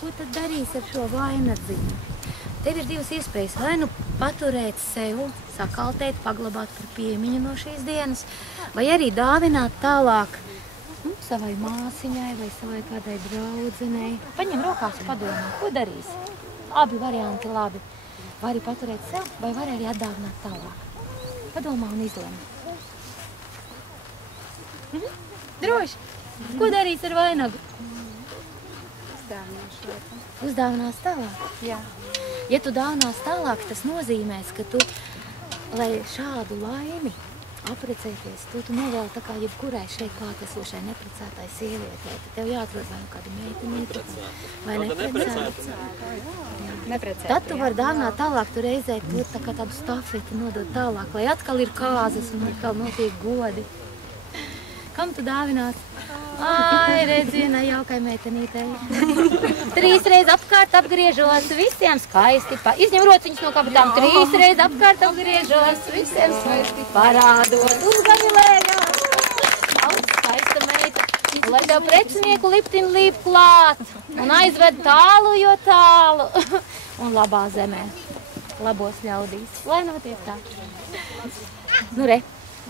Ko tad darīs ar šo vainagdziņu? Tev ir divas iespējas, vai paturēt sev, sakaltēt, paglabāt par piemiņu no šīs dienas, vai arī dāvināt tālāk savai māsiņai vai savai kādai draudzenei. Paņem rokās padomā, ko darīsi? Abi varianti labi. Vai arī paturēt sev, vai var arī atdāvināt tālāk. Padomā un izlemi. Droši. Ko darīs ar vainagu? Uzdāvinās tālāk? Jā. Ja tu dāvinās tālāk, tas nozīmēs, ka tu, lai šādu laimi aprecēties, to tu novēli tā kā jebkurai šeit klātesošai neprecētai sievietei. Tad tev jāatrod vai kādu meitenīti, vai neprecēti. Tad tu vari dāvināt tālāk, tu reizē to tā kā tādu stafeti nodot tālāk, lai atkal ir kāzas un atkal notiek godi. Kam tu dāvinās? Ai, redzienai jaukai meitenītei. 3 reizes apkārt apgriežos, visiem skaisti, izņem rociņus no kabatām, 3 reizes apkārt apgriežos, visiem skaisti parādot, uzgamilējās. Skaista meita. Lai tev precinieku liptin līp klāt un aizved tālu, jo tālu. Un labā zemē, labos ļaudīs. Lai notiek tā. Re,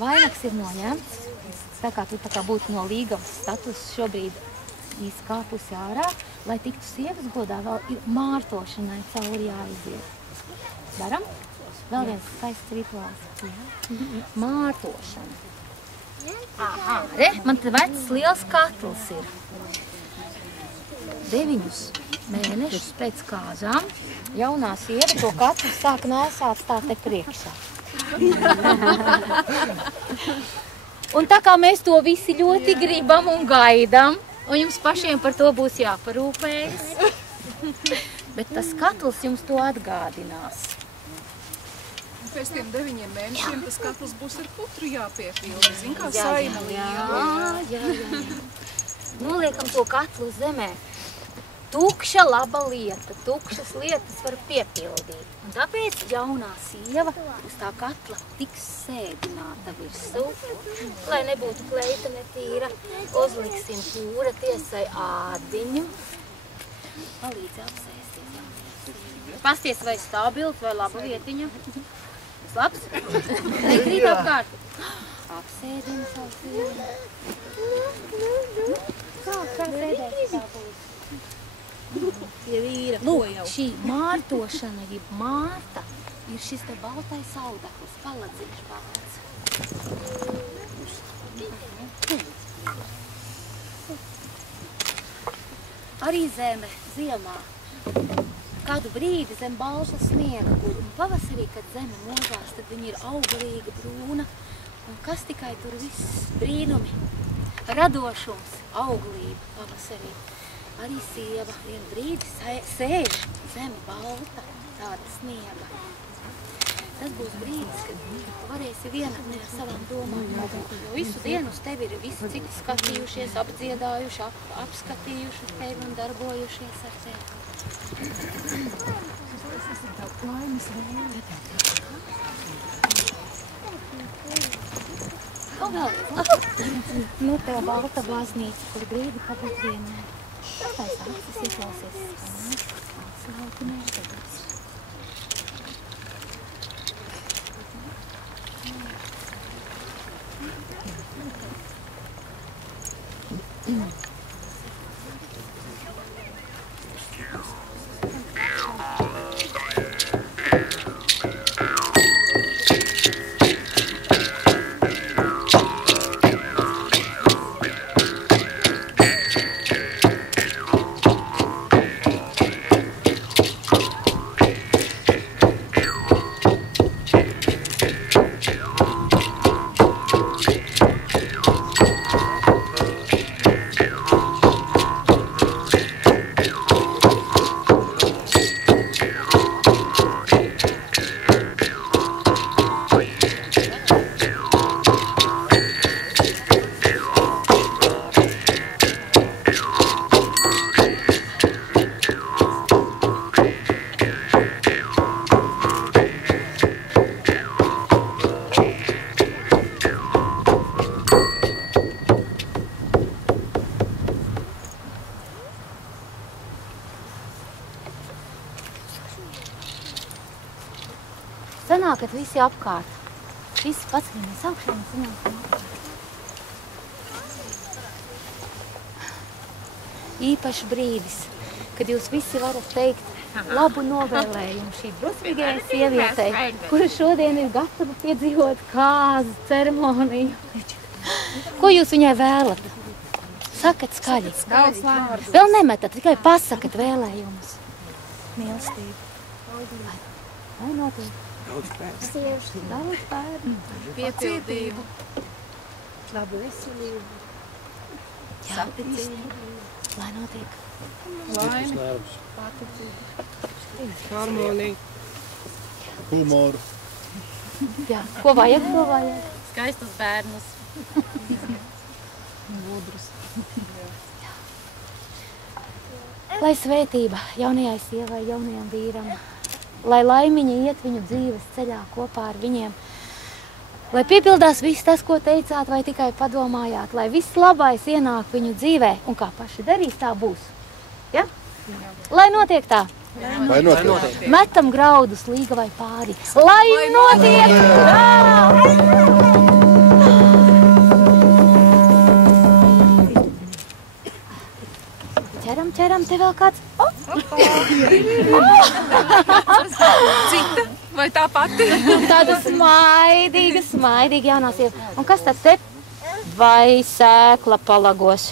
vainags ir noņemts. Tā kā tu būtu no līgavas status šobrīd izkāpusi ārā, lai tiktu sievas godā, vēl ir mārtošanai cauri jāiziet. Varam? Vēl viens skaists rituāls. Mārtošana. Re, man te vecs liels katls ir. 9 mēnešus pēc kāzām jaunā sieva to katru sāk nēsāt tā te priekšā. Un tā kā mēs to visi ļoti gribam un gaidām, un jums pašiem par to būs jāparūpējas, bet tas katls jums to atgādinās. Pēc tiem 9 mēnešiem tas katls būs ar putru jāpiepilda, zin kā saima liela. Jā. Noliekam to katlu zemē. Tukša laba lieta, tukšas lietas var piepildīt. Un tāpēc jaunā sieva uz tā katla tiks sēdināta virsū, lai nebūtu kleita netīra. Uzliksim pūra tiesai ādiņu. Palīdzi apsēsties jaunajai sievai. Pasties, vai stabils, vai laba vietiņa. Tas labs? Nekrīt apkārt. Apsēdini savu sievu. Kā sēdēt stāvus? Lūk, šī mārtošana, jeb mārta, ir šis te baltais audeklis, paladzīšu balts. Arī zeme ziemā kādu brīdi zem balta sniega guļ, un pavasarī, kad zeme mūžās, tad viņa ir auglīga, brūna, un kas tikai tur viss brīnumi, radošums, auglība pavasarī. Arī sieva vienu brīdi sēž zeme balta, tāda sniega. Tas būs brīdis, kad varēsi vienatnē ar savām domām. Jo visu dienu uz tevi ir visi citi skatījušies, apdziedājuši, apskatījuši tevi un darbojušies ar tevi. Nu, tev balta baznīca, kur brīdi pabūt vienmēr. Tāpēc acis ieklausies slauki mērķības. Sanākat visi apkārt. Visi paskatāmies augšā un sanākam apkārt. Īpašs brīdis, kad jūs visi varat teikt labu novēlējumu šī drosmīgajai sievietei, kura šodien ir gatava piedzīvot kāzu ceremoniju. Ko jūs viņai vēlat? Sakat skaļi. Vēl nemetat, tikai pasakat vēlējumus. Mīlestību. Vai notiek? Daudz bērnu. Piepildību. Labu veselību. Saticību. Lai notiek. Laimi. Harmonija. Humoru. Jā, ko vajag, ko vajag? Skaistus bērnus. Gudrus. Lai svētība jaunajai sievai, jaunajam vīram, lai laimiņi iet viņu dzīves ceļā kopā ar viņiem, lai piepildās viss tas, ko teicāt, vai tikai padomājāt, lai viss labais ienāk viņu dzīvē, un kā paši darīs, tā būs. Ja? Lai notiek tā. Lai notiek. Metam graudus līga vai pāri. Lai notiek tā! Ķeram, te vēl kāds. Cita vai tā pati? Tāda smaidīga jaunā sieva. Un kas tad te? Vai sēkla palagos?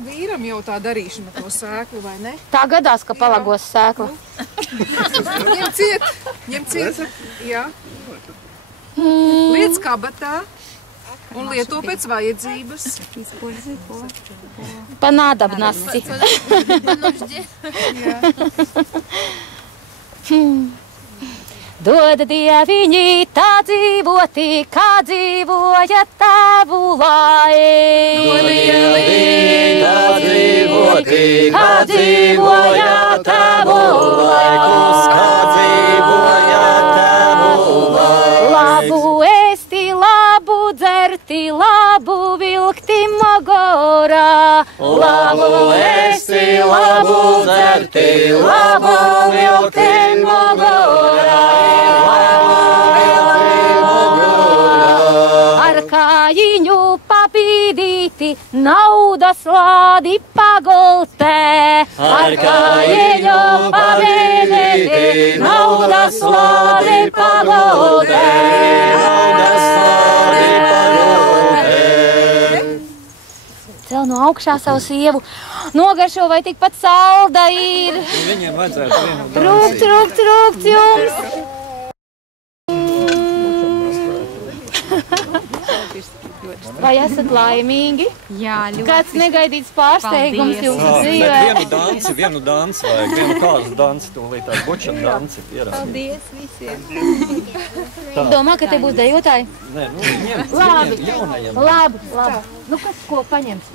Vīra vīram jau tā darīšana to sēklu, vai ne? Tā gadās, ka palagos sēklu. Ņem ciet, jā. Liec kabatā un lieto pēc vajadzības. Pa nādabnasci. Dod dieviņi tā dzīvoti, kā dzīvoja tavu lai. Dod dieviņi tā dzīvoti, kā dzīvoja tavu laikus, kā dzīvoja tavu laikus. Labu ēsti, labu dzerti, labu vilkti mogorā. Labu ēsti, labu dzerti, labu vilkti mogorā. Kājiņu papīdīti, naudas lādi pagultē. Ar kājiņu papīdīti, naudas lādi pagultē. Naudas lādi pagultē. Cel no augšā savu sievu, nogaršo vai tikpat salda ir. Viņiem vajadzētu vienu Trūkts jums. Vai esat laimīgi? Jā, ļoti. Kāds negaidīts pārsteigums jūsu dzīvē? Vienu dansi vajag, vienu kāzu dansi, tūlīt tādu bučanu dansi ierasīt. Paldies visiem. Domā, ka te būs dejotāji? Nē, viņiem jaunajiem. Labi. Nu, kas ko paņems?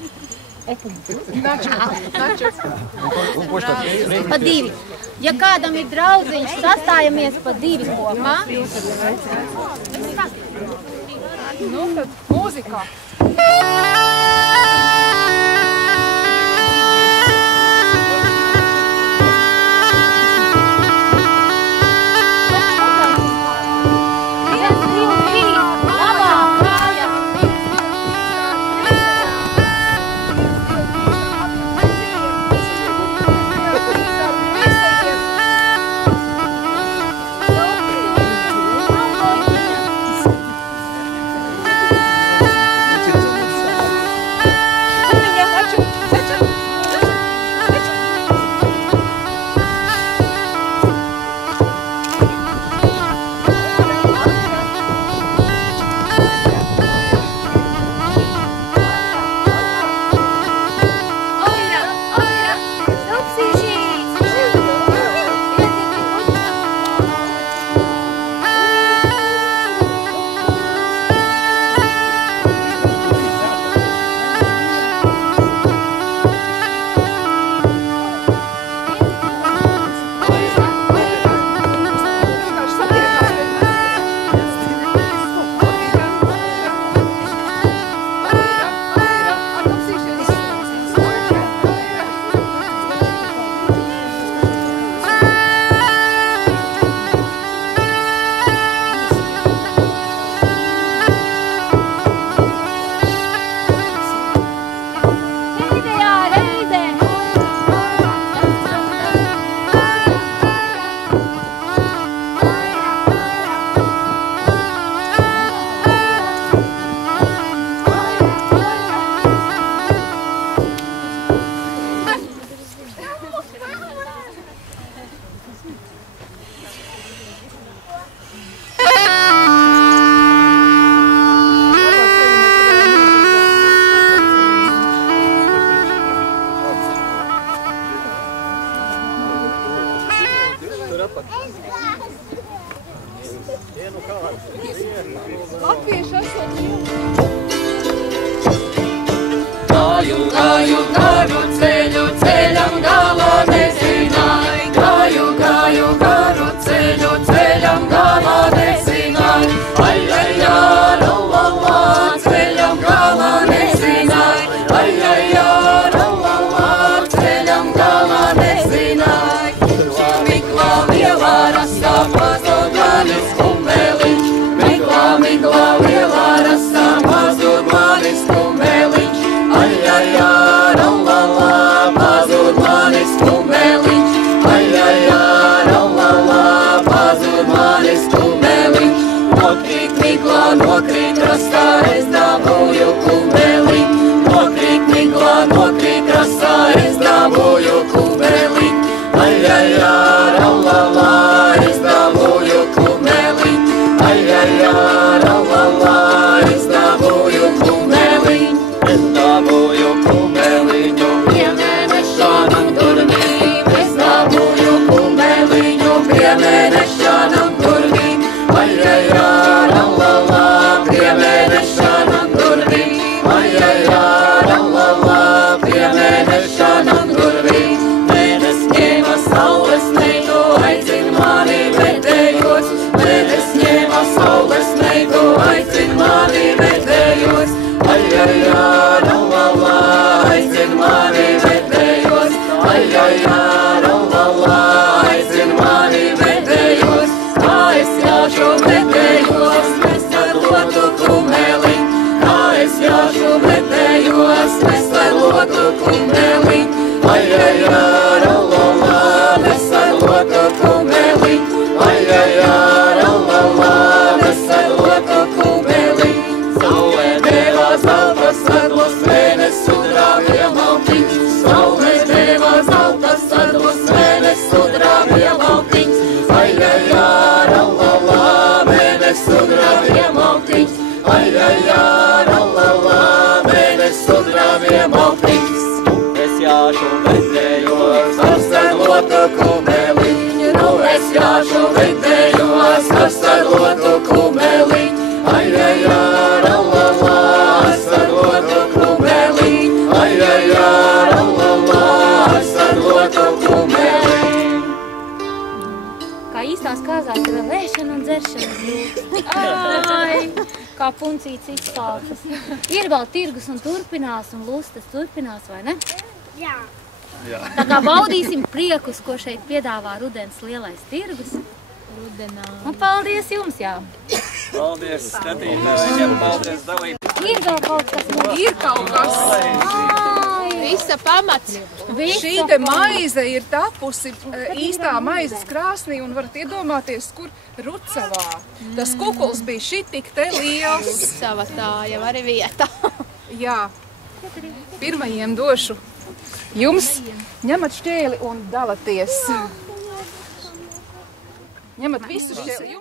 Načos. Pa divi. Ja kādam ir draudziņš, sastājamies pa divi kopā. Nu, tad mūzikā. Latvieši esot Gāju, gāju, garu ceļu, ceļam galā nezināju. Gāju, gāju, garu ceļu, ceļam galā nezināju. Ai, ai, ai, la, la, la, ceļam galā nezināju. Ai, ai, ai, la, la, la, ceļam galā nezināju. Miklā lielā rastā pazūd manis kumbeliņš. Miklā lielā rastā pazūd manis kumbeliņš. Ai, ai, ai, la, la, la, pazūd manis kumbeliņš. es dabūju kumeliņu, piemenešanam durvīm, es dabūju kumeliņu, piemenešanam durvīm, piemenešanam durvīm, piemenešanam durvīm. Mēnes ņēma saules meitu, aicin mani vedējos, mēnes ņēma saules meitu, aicin mani vedējos, aicin mani vedējos, aicin mani vedējos, kā es jāšu vedējos, nesarlotu kumeliņ, kā es jāšu vedējos, nesarlotu kumeliņ, nesarlotu kumeliņ, nesarlotu kumeliņ, saulē deva zeltas sadlus, mēnes sudrabie maltiņš, saulē deva zeltas sadlus, mēnes sudrabie maltiņš, mēnes sudrabie maltiņš, mēnes sudrabie maltiņš. Es jāšu vedējos ar sarlotu kumeliņu, nu es jāšu vedējos ar sarlotu kumeliņu, ar sarlotu kumeliņu, ar sarlotu kumeliņu. Kā īstās kāzās ir vēl ēšana un dzeršana brūks. Ai, kā puncīts izpalcas. Ir vēl tirgus un turpinās, un lustas turpinās, vai ne? Jā. Tā kā baudīsim priekus, ko šeit piedāvā rudens lielais tirgus. Un paldies jums, jā. Paldies skatītājiem, paldies dalībniekiem. Ir vēl kaut kas mums. Ir kaut kas. Visa pamats. Šī te maize ir tapusi īstā maizes krāsnī un varat iedomāties, kur Rucavā. Tas kukuls bija šitik te liels. Rucava tā jau arī vieta. Jā, pirmajiem došu. Jums ņemat šķēli un dalaties. Ņemat visu šķēli.